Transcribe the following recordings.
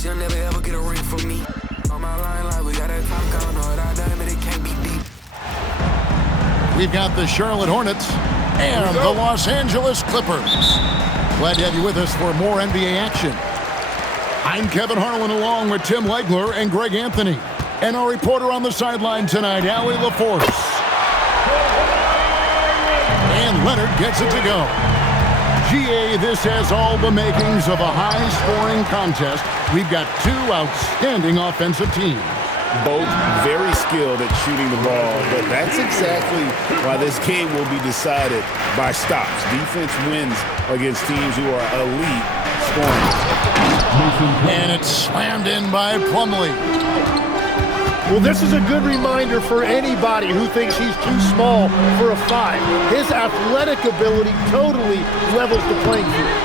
She'll never ever get a ring from me. On my line, like we got that top gun, or that diamond, it can't be beat. We've got the Charlotte Hornets and the Los Angeles Clippers. Glad to have you with us for more NBA action. I'm Kevin Harlan along with Tim Legler and Greg Anthony. And our reporter on the sideline tonight, Allie LaForce. And Leonard gets it to go. GA, this has all the makings of a high-scoring contest. We've got two outstanding offensive teams. Both very skilled at shooting the ball, but that's exactly why this game will be decided by stops. Defense wins against teams who are elite scoring. And it's slammed in by Plumlee. Well, this is a good reminder for anybody who thinks he's too small for a 5. His athletic ability totally levels the playing field.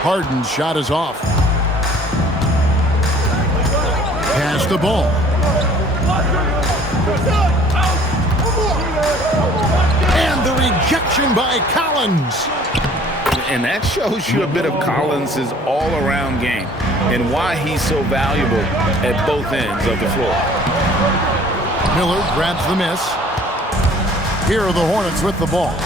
Harden's shot is off. Pass the ball. And the rejection by Collins. And that shows you a bit of Collins' all-around game and why he's so valuable at both ends of the floor. Miller grabs the miss. Here are the Hornets with the ball.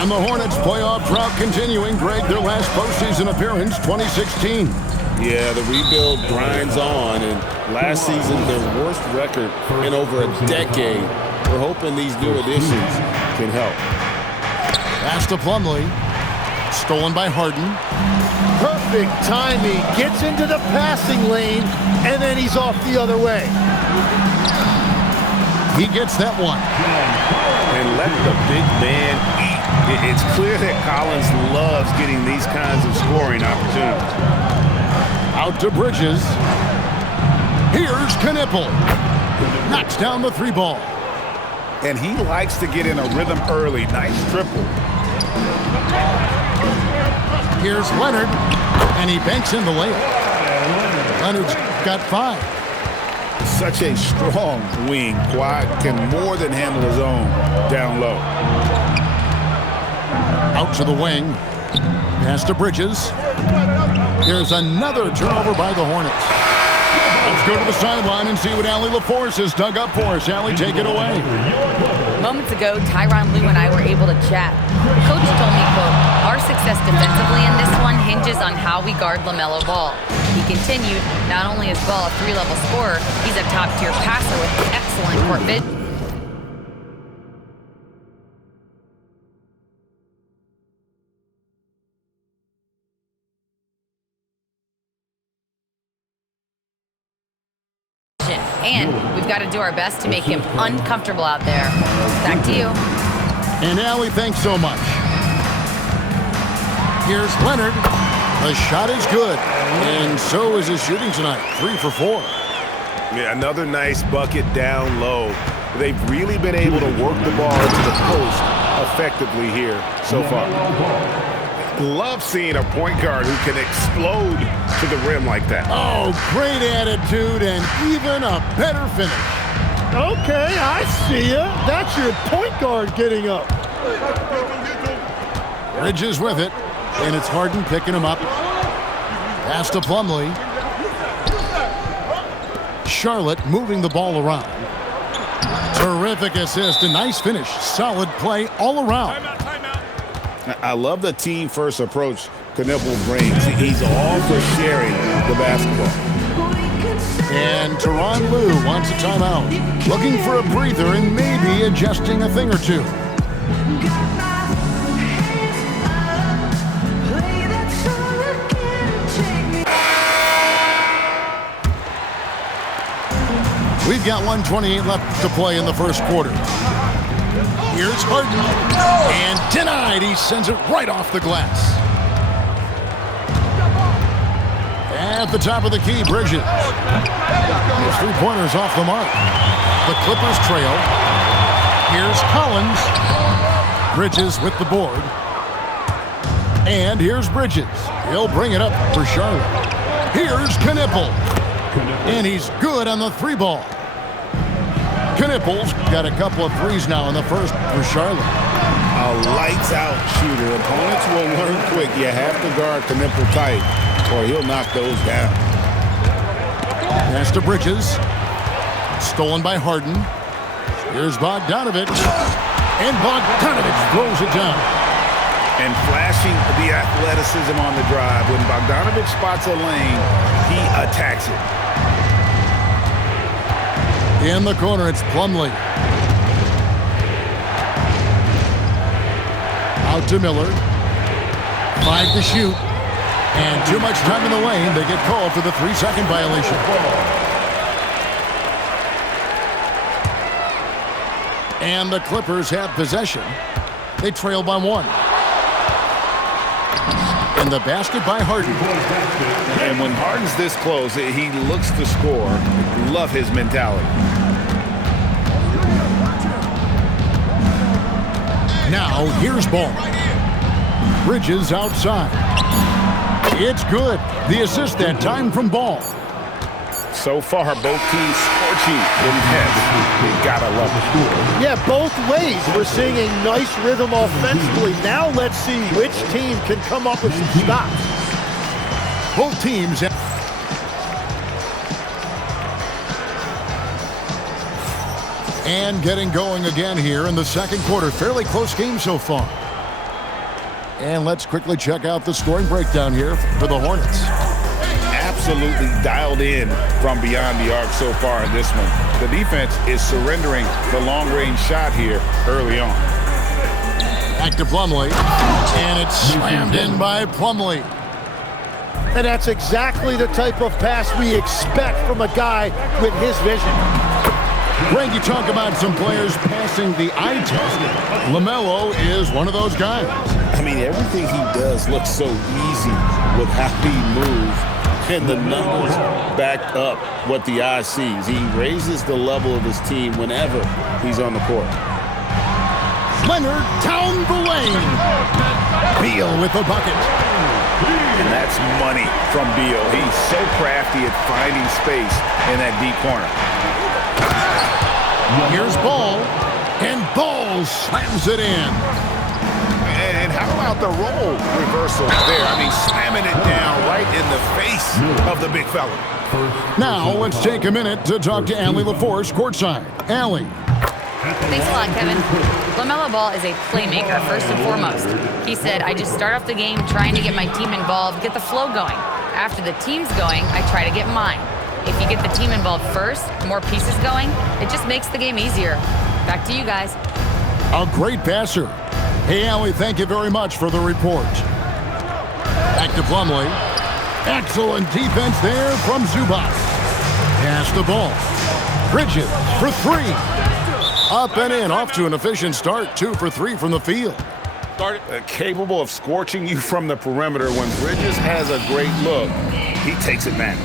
And the Hornets playoff drought continuing. Greg, their last postseason appearance, 2016. Yeah, the rebuild grinds on, and last season their worst record in over a decade. We're hoping these new additions can help. Pass to Plumlee. Stolen by Harden. Perfect timing. Gets into the passing lane, and then he's off the other way. He gets that one. And let the big man eat. It's clear that Collins loves getting these kinds of scoring opportunities. Out to Bridges. Here's Knipple. Knocks down the 3 ball. And he likes to get in a rhythm early. Nice triple. Here's Leonard, and he banks in the layup. Leonard's got 5. Such a strong wing. Kawhi can more than handle his own down low. Out to the wing. Pass to Bridges. There's another turnover by the Hornets. Let's go to the sideline and see what Allie LaForce has dug up for us. Allie, take it away. Moments ago, Tyronn Lue and I were able to chat. Coach told me, quote, "Our success defensively in this one hinges on how we guard LaMelo Ball." He continued, not only is Ball a 3-level scorer, he's a top-tier passer with excellent court vision. And we've got to do our best to make him uncomfortable out there. Back to you. And Allie, thanks so much. Here's Leonard. The shot is good. And so is his shooting tonight. 3 for 4. Yeah, another nice bucket down low. They've really been able to work the ball into the post effectively here so far. Love seeing a point guard who can explode to the rim like that. Oh, great attitude and even a better finish. Okay, I see ya. That's your point guard getting up. Bridges with it, and it's Harden picking him up. Pass to Plumlee. Charlotte moving the ball around. Terrific assist, a nice finish. Solid play all around. I love the team-first approach Knipple brings. He's all for sharing the basketball. And Tyronn Lue wants a timeout. Looking for a breather and maybe adjusting a thing or two. We've got 1:28 left to play in the first quarter. Here's Harden. And denied. He sends it right off the glass. At the top of the key, Bridges. His 3-pointers off the mark. The Clippers trail. Here's Collins. Bridges with the board. And here's Bridges. He'll bring it up for Charlotte. Here's Knipple. And he's good on the 3 ball. Knipple's got a couple of threes now in the first for Charlotte. A lights-out shooter. Opponents will learn quick. You have to guard Knipple tight or he'll knock those down. Pass to Bridges. Stolen by Harden. Here's Bogdanovich. And Bogdanovich throws it down. And flashing the athleticism on the drive. When Bogdanovich spots a lane, he attacks it. In the corner, it's Plumlee. Out to Miller. 5 to shoot. And too much time in the lane. They get called for the 3-second violation. And the Clippers have possession. They trail by 1. In the basket by Harden. And when Harden's this close, he looks to score. Love his mentality. Now, here's Ball. Bridges outside. It's good. The assist that time from Ball. So far, both teams scorching in heads. You gotta love it. Yeah, both ways. We're seeing a nice rhythm offensively. Now let's see which team can come up with some stops. Both teams. And getting going again here in the second quarter. Fairly close game so far. And let's quickly check out the scoring breakdown here for the Hornets. Absolutely dialed in from beyond the arc so far in this one. The defense is surrendering the long-range shot here early on. Back to Plumlee. And it's slammed in by Plumlee. And that's exactly the type of pass we expect from a guy with his vision. Greg, you talk about some players passing the eye test. LaMelo is one of those guys. I mean, everything he does looks so easy with how he moves. And the numbers back up what the eye sees. He raises the level of his team whenever he's on the court. Leonard down the lane. Beal with the bucket. And that's money from Beal. He's so crafty at finding space in that deep corner. Here's Ball. And Ball slams it in. And how about the role reversal there? I mean, slamming it down right in the face of the big fella. Now, let's take a minute to talk to Allie LaForce courtside. Allie. Thanks a lot, Kevin. LaMelo Ball is a playmaker, first and foremost. He said, I just start off the game trying to get my team involved, get the flow going. After the team's going, I try to get mine. If you get the team involved first, more pieces going, it just makes the game easier. Back to you guys. A great passer. Hey, Allie, thank you very much for the report. Back to Plumlee. Excellent defense there from Zubac. Pass the ball. Bridges for 3. Up and in, off to an efficient start. 2 for 3 from the field. Capable of scorching you from the perimeter. When Bridges has a great look, he takes advantage.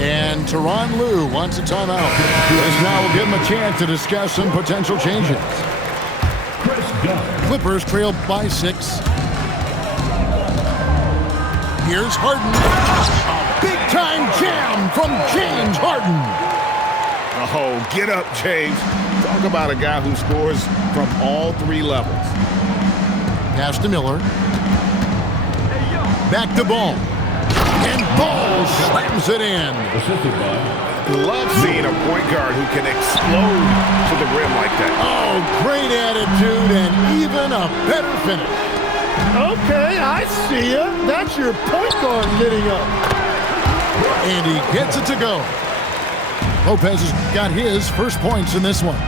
And Tyronn Lue wants a timeout. This now will give him a chance to discuss some potential changes. Clippers trail by 6. Here's Harden. A big-time jam from James Harden. Oh, get up, James. Talk about a guy who scores from all 3 levels. Pass to Miller. Back to Ball. And Ball slams it in. Love seeing a point guard who can explode to the rim like that. Oh, great attitude and even a better finish. Okay, I see ya. That's your point guard getting up. And he gets it to go. Lopez has got his first points in this one.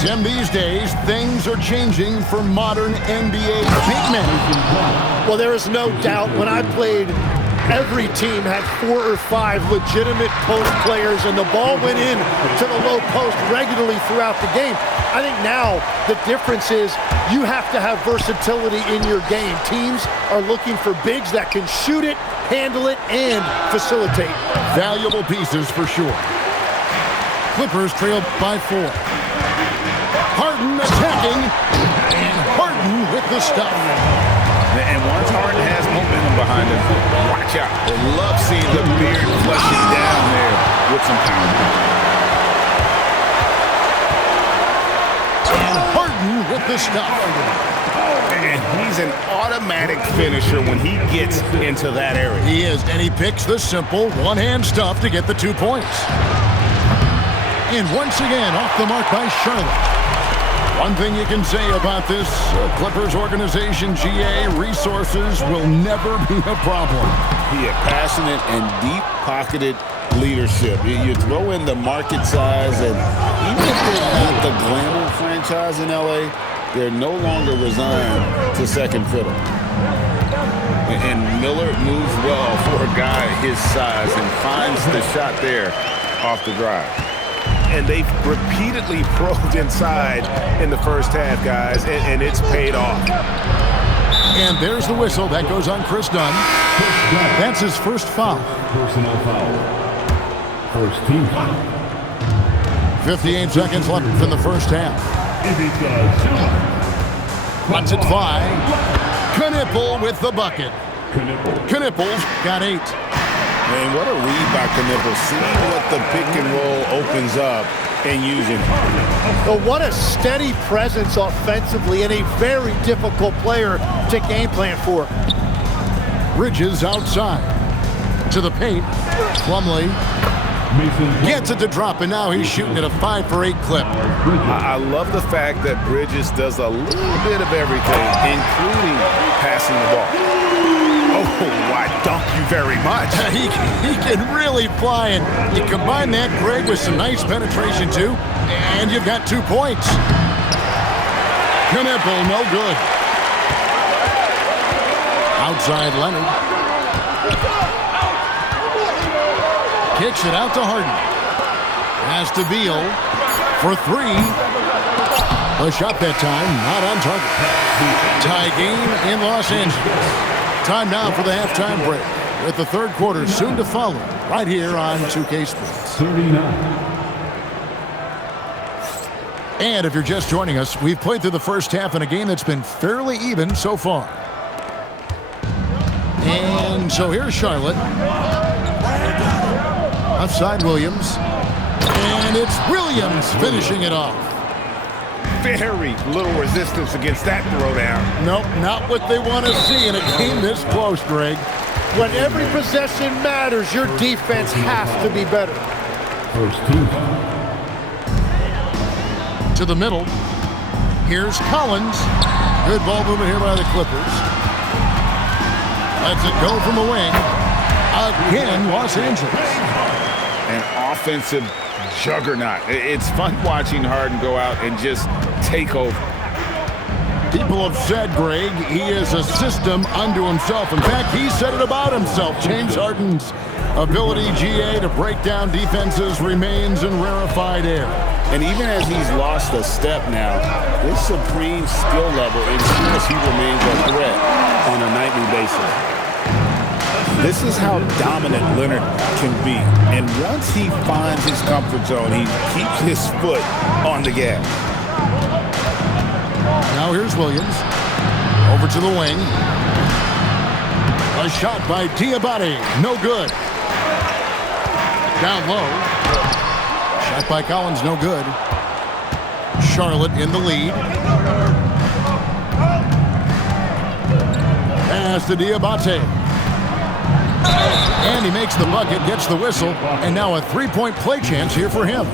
Tim, these days, things are changing for modern NBA big men. Well, there is no doubt when I played, every team had 4 or 5 legitimate post players, and the ball went in to the low post regularly throughout the game. I think now the difference is you have to have versatility in your game. Teams are looking for bigs that can shoot it, handle it, and facilitate. Valuable pieces for sure. Clippers trail by 4. Harden attacking, and Harden with the stuff. And once Harden has momentum behind him, watch out. I love seeing the beard flushing down there with some power. And Harden with the stuff. And he's an automatic finisher when he gets into that area. He is, and he picks the simple one-hand stuff to get the 2 points. And once again, off the mark by Charlotte. One thing you can say about this Clippers organization, GA, resources will never be a problem. He had passionate and deep-pocketed leadership. You throw in the market size, and even if they're not the glamour franchise in LA, they're no longer resigned to second fiddle. And Miller moves well for a guy his size and finds the shot there off the drive. And they've repeatedly probed inside in the first half, guys, and it's paid off. And there's the whistle. That goes on Chris Dunn. That's his first foul. Personal foul. First team foul. 58 seconds left in the first half. Lets it fly. Knipple with the bucket. Knipple's got 8. Man, what a read by Knipple. Seeing what the pick and roll opens up and using it. But what a steady presence offensively and a very difficult player to game plan for. Bridges outside. To the paint. Plumlee gets it to drop, and now he's shooting at a 5 for 8 clip. I love the fact that Bridges does a little bit of everything, including passing the ball. Oh, why, thank you very much. He can really fly, and you combine that, Greg, with some nice penetration, too, and you've got 2 points. Knipple, no good. Outside Leonard. Kicks it out to Harden. Has to Beal for 3. A shot that time, not on target. Tie game in Los Angeles. Time now for the halftime break, with the third quarter soon to follow, right here on 2K Sports. 39. And if you're just joining us, we've played through the first half in a game that's been fairly even so far. And so here's Charlotte. Outside Williams. And it's Williams finishing it off. Very little resistance against that throwdown. Nope, not what they want to see in a game this close, Greg. When every possession matters, your defense has to be better. First team. To the middle. Here's Collins. Good ball movement here by the Clippers. Lets it go from the wing. Again, Los Angeles. An offensive juggernaut. It's fun watching Harden go out and just take over. People have said, Greg, he is a system unto himself. In fact, he said it about himself. James Harden's ability, GA, to break down defenses remains in rarefied air. And even as he's lost a step now, this supreme skill level ensures he remains a threat on a nightly basis. This is how dominant Leonard can be. And once he finds his comfort zone, he keeps his foot on the gas. Now here's Williams. Over to the wing. A shot by Diabate. No good. Down low. Shot by Collins. No good. Charlotte in the lead. Pass to Diabate. And he makes the bucket, gets the whistle, and now a three-point play chance here for him.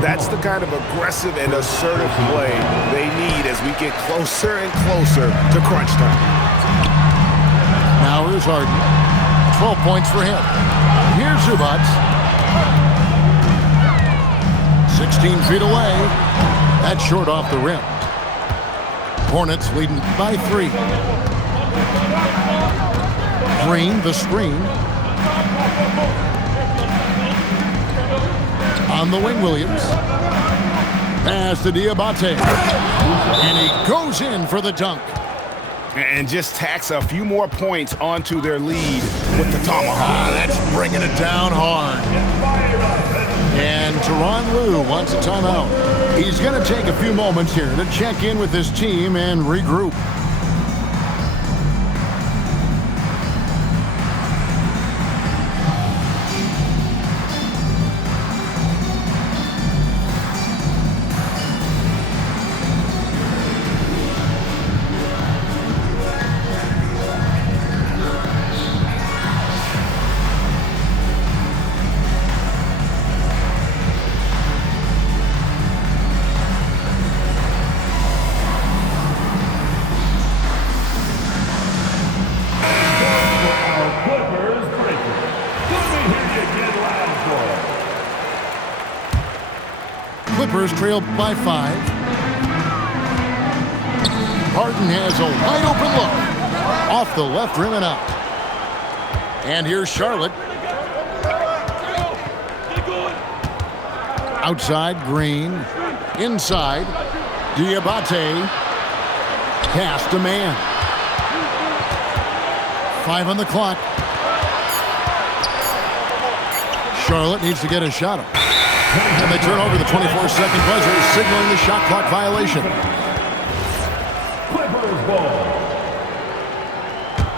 That's the kind of aggressive and assertive play they need as we get closer and closer to crunch time. Now here's Harden. 12 points for him. Here's Zubac. 16 feet away. That's short off the rim. Hornets leading by 3. Green, the screen. On the wing, Williams. Pass to Diabate. And he goes in for the dunk. And just tacks a few more points onto their lead with the tomahawk. That's bringing it down hard. And Tyronn Lue wants a timeout. He's going to take a few moments here to check in with his team and regroup. Clippers trail by 5. Harden has a wide open look. Off the left rim and out. And here's Charlotte. Outside, Green. Inside, Diabate. Pass to man. 5 on the clock. Charlotte needs to get a shot up. And they turn over the 24-second buzzer, signaling the shot clock violation. Clippers ball.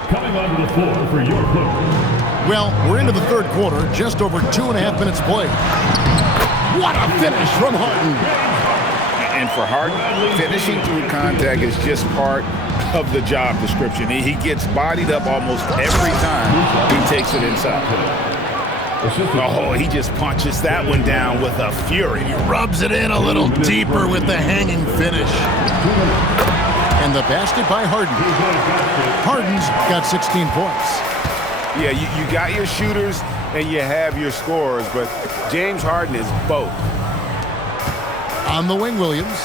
Coming onto the floor for your Clippers. Well, we're into the third quarter, just over 2.5 minutes played. What a finish from Harden. And for Harden, finishing through contact is just part of the job description. He gets bodied up almost every time he takes it inside. Oh, he just punches that one down with a fury. He rubs it in a little deeper with the hanging finish. And the basket by Harden. Harden's got 16 points. Yeah, you got your shooters and you have your scorers, but James Harden is both. On the wing, Williams.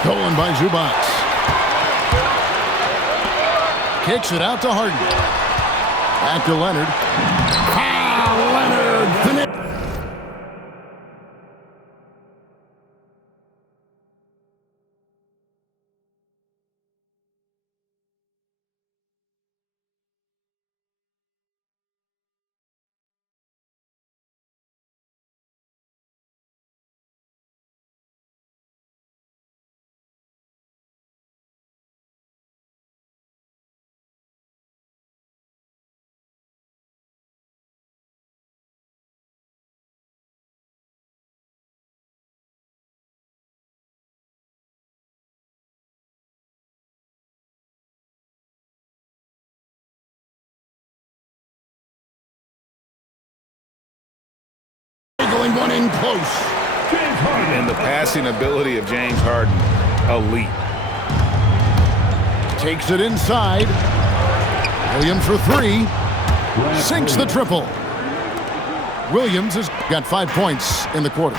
Stolen by Zubac. Kicks it out to Harden. Back to Leonard. Leonard finished. Going one in close. And the passing ability of James Harden, elite. Takes it inside. Williams for 3. Sinks the triple. Williams has got 5 points in the quarter.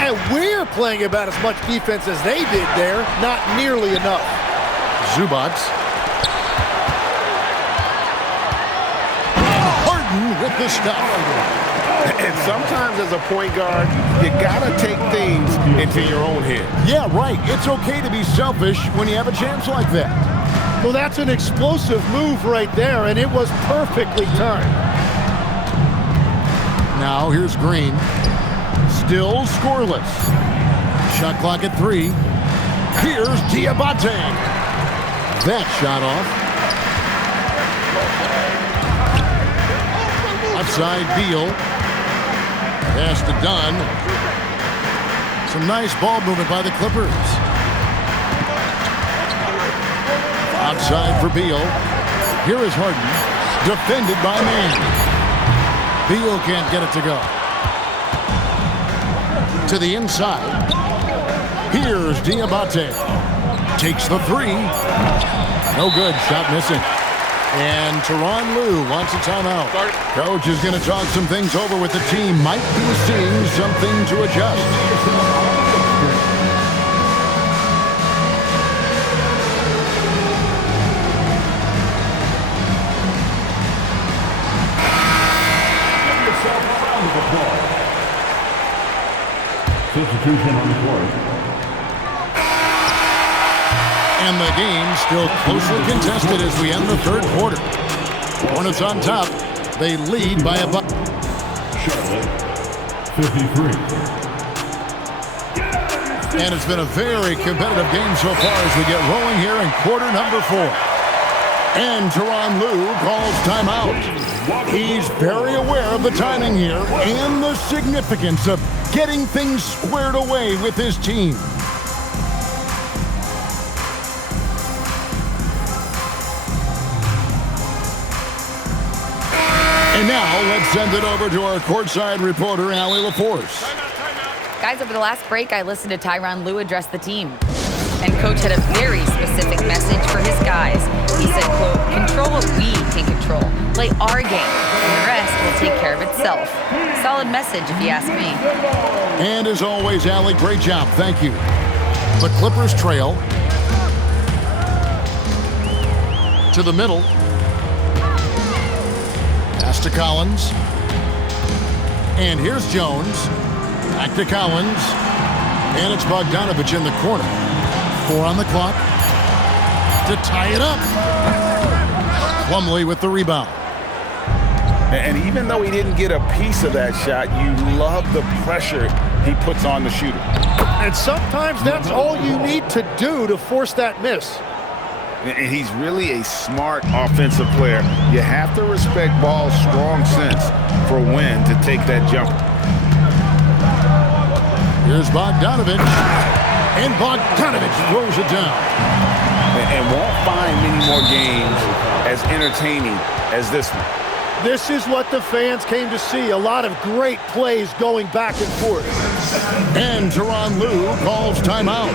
And we're playing about as much defense as they did there. Not nearly enough. Zubac. And Harden with the stuff. And sometimes as a point guard, you gotta take things into your own hands. Yeah, right. It's okay to be selfish when you have a chance like that. Well, that's an explosive move right there, and it was perfectly timed. Now here's Green. Still scoreless. Shot clock at 3. Here's Diabate. That shot off. Outside Beal. Pass to Dunn. Some nice ball movement by the Clippers. Outside for Beal. Here is Harden. Defended by Mann. Beal can't get it to go. To the inside. Here's Diabate. Takes the 3. No good. Shot missing. And Tyronn Lue wants a timeout. Coach is going to talk some things over with the team. Might be seeing something to adjust. Substitution on the court. And the game still closely contested as we end the third quarter. Hornets on top. They lead by a buck. Charlotte, 53. And it's been a very competitive game so far as we get rolling here in quarter number 4. And Tyronn Lue calls timeout. He's very aware of the timing here and the significance of getting things squared away with his team. And now let's send it over to our courtside reporter, Allie LaForce. Guys, over the last break, I listened to Tyronn Lue address the team. And Coach had a very specific message for his guys. He said, quote, control what we can control. Play our game, and the rest will take care of itself. Solid message, if you ask me. And as always, Allie, great job. Thank you. The Clippers trail to the middle. Pass to Collins. And here's Jones. Back to Collins. And it's Bogdanovich in the corner. 4 on the clock to tie it up. Plumlee with the rebound. And even though he didn't get a piece of that shot, you love the pressure he puts on the shooter. And sometimes that's all you need to do to force that miss. And he's really a smart offensive player. You have to respect Ball's strong sense for when to take that jumper. Here's Bogdanovich. And Bogdanovich throws it down. And won't find many more games as entertaining as this one. This is what the fans came to see. A lot of great plays going back and forth. And Tyronn Lue calls timeout.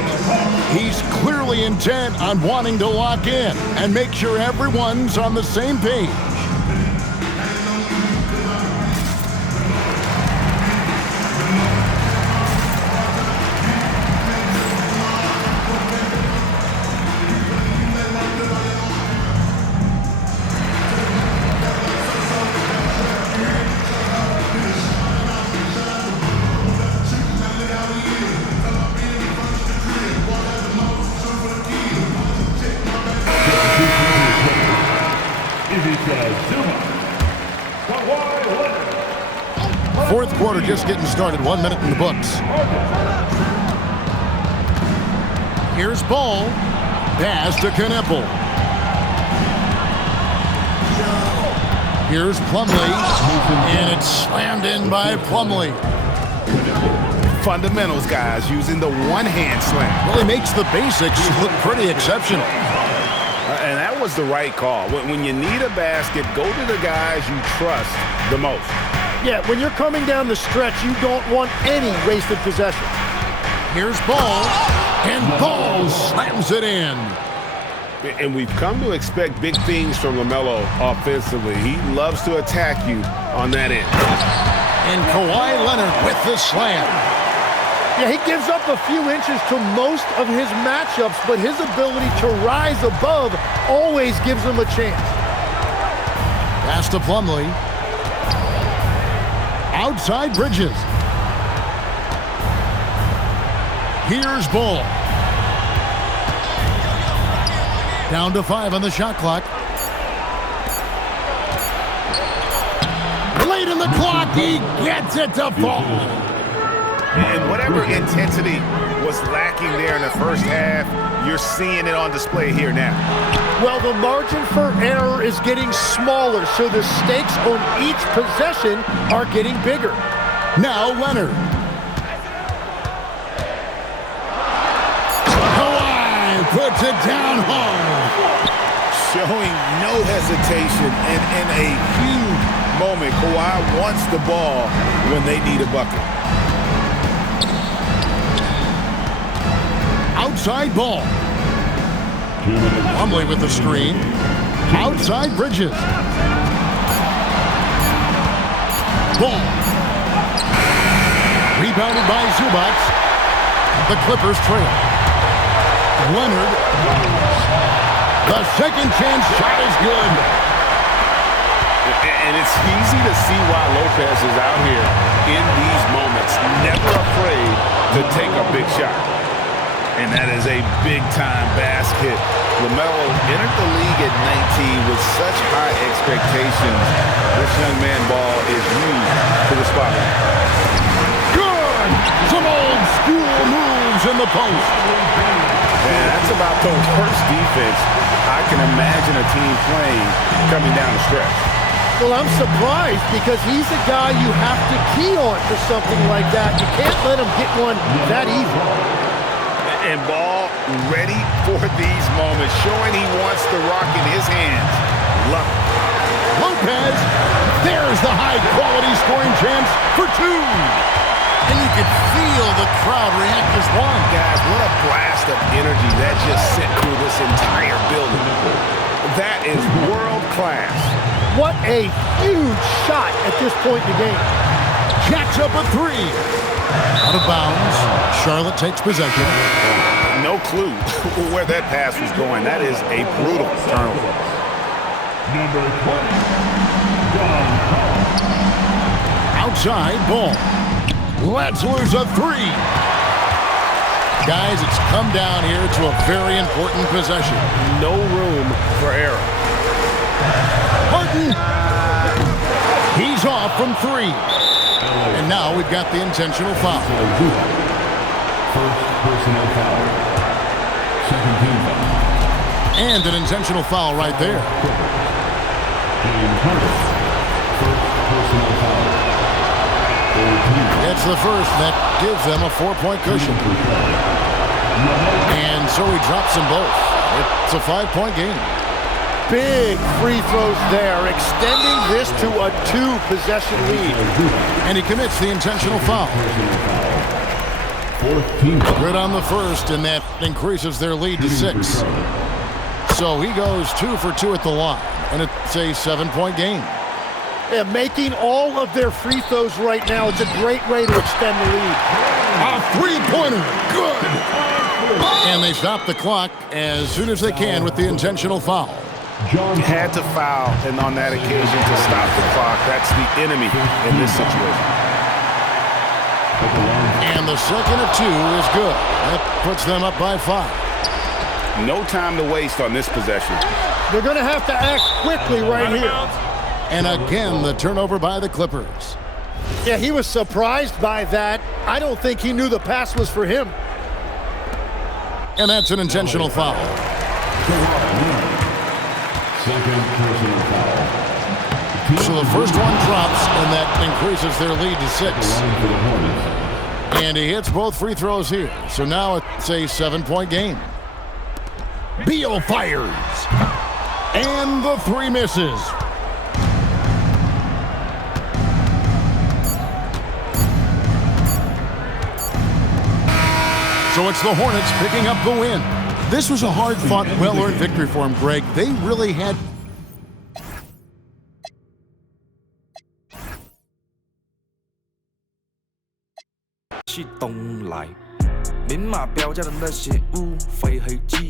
He's clearly intent on wanting to lock in and make sure everyone's on the same page. Fourth quarter just getting started. 1 minute in the books. Here's Ball. Pass to Kneppel. Here's Plumlee. And it's slammed in by Plumlee. Fundamentals, guys, using the one-hand slam. Really makes the basics look pretty exceptional. And that was the right call. When you need a basket, go to the guys you trust the most. Yeah, when you're coming down the stretch, you don't want any wasted possession. Here's Ball, and Ball slams it in. And we've come to expect big things from LaMelo offensively. He loves to attack you on that end. And Kawhi Leonard with the slam. Yeah, he gives up a few inches to most of his matchups, but his ability to rise above always gives him a chance. Pass to Plumlee. Outside Bridges. Here's Ball. Down to 5 on the shot clock. Late in the clock, he gets it to fall. And whatever intensity was lacking there in the first half, you're seeing it on display here now. Well, the margin for error is getting smaller, so the stakes on each possession are getting bigger. Now Leonard. Kawhi puts it down hard. Showing no hesitation, and in a huge moment, Kawhi wants the ball when they need a bucket. Outside Ball. Plumlee with the screen. Outside Bridges. Ball. Rebounded by Zubac. The Clippers trail. Leonard. The second chance shot is good. And it's easy to see why Lopez is out here in these moments, never afraid to take a big shot. And that is a big-time basket. LaMelo entered the league at 19 with such high expectations. This young man Ball is used to the spotlight. Good! Some old school moves in the post. And that's about the worst defense I can imagine a team playing coming down the stretch. Well, I'm surprised because he's a guy you have to key on for something like that. You can't let him get one that easy. And Ball ready for these moments, showing he wants the rock in his hands. Love it. Lopez, there's the high-quality scoring chance for 2. And you can feel the crowd react as one. Guys, what a blast of energy that just sent through this entire building. That is world class. What a huge shot at this point in the game. Jacks up a three. Out of bounds. Charlotte takes possession. No clue where that pass was going. That is a brutal turnover. Number 20, John Collins. Outside ball. Letzler's a three. Guys, it's come down here to a very important possession. No room for error. Harden. He's off from three. And now we've got the intentional foul. First personal foul. Second team foul. And an intentional foul right there. James Harden. First personal foul. It's the first that gives them a 4-point cushion. And so he drops them both. It's a 5-point game. Big free throws there, extending this to a 2-possession lead. And he commits the intentional foul. Fourth team foul. Good on the first, and that increases their lead to 6. So he goes 2 for 2 at the line, and it's a 7-point game. Yeah, making all of their free throws right now, it's a great way to extend the lead. A three-pointer, good. And they stop the clock as soon as they can with the intentional foul. Had to foul, and on that occasion to stop the clock. That's the enemy in this situation. And the second of 2 is good. That puts them up by 5. No time to waste on this possession. They're going to have to act quickly right here. And again, the turnover by the Clippers. Yeah, he was surprised by that. I don't think he knew the pass was for him. And that's an intentional foul. Second personal foul. So the first one drops, and that increases their lead to 6. Line for the Hornets. And he hits both free throws here. So now it's a 7-point game. Beal fires. And the 3 misses. So it's the Hornets picking up the win. This was a hard-fought, well-earned victory for them, Greg. They really had... 去东来，明码标价的那些物非黑即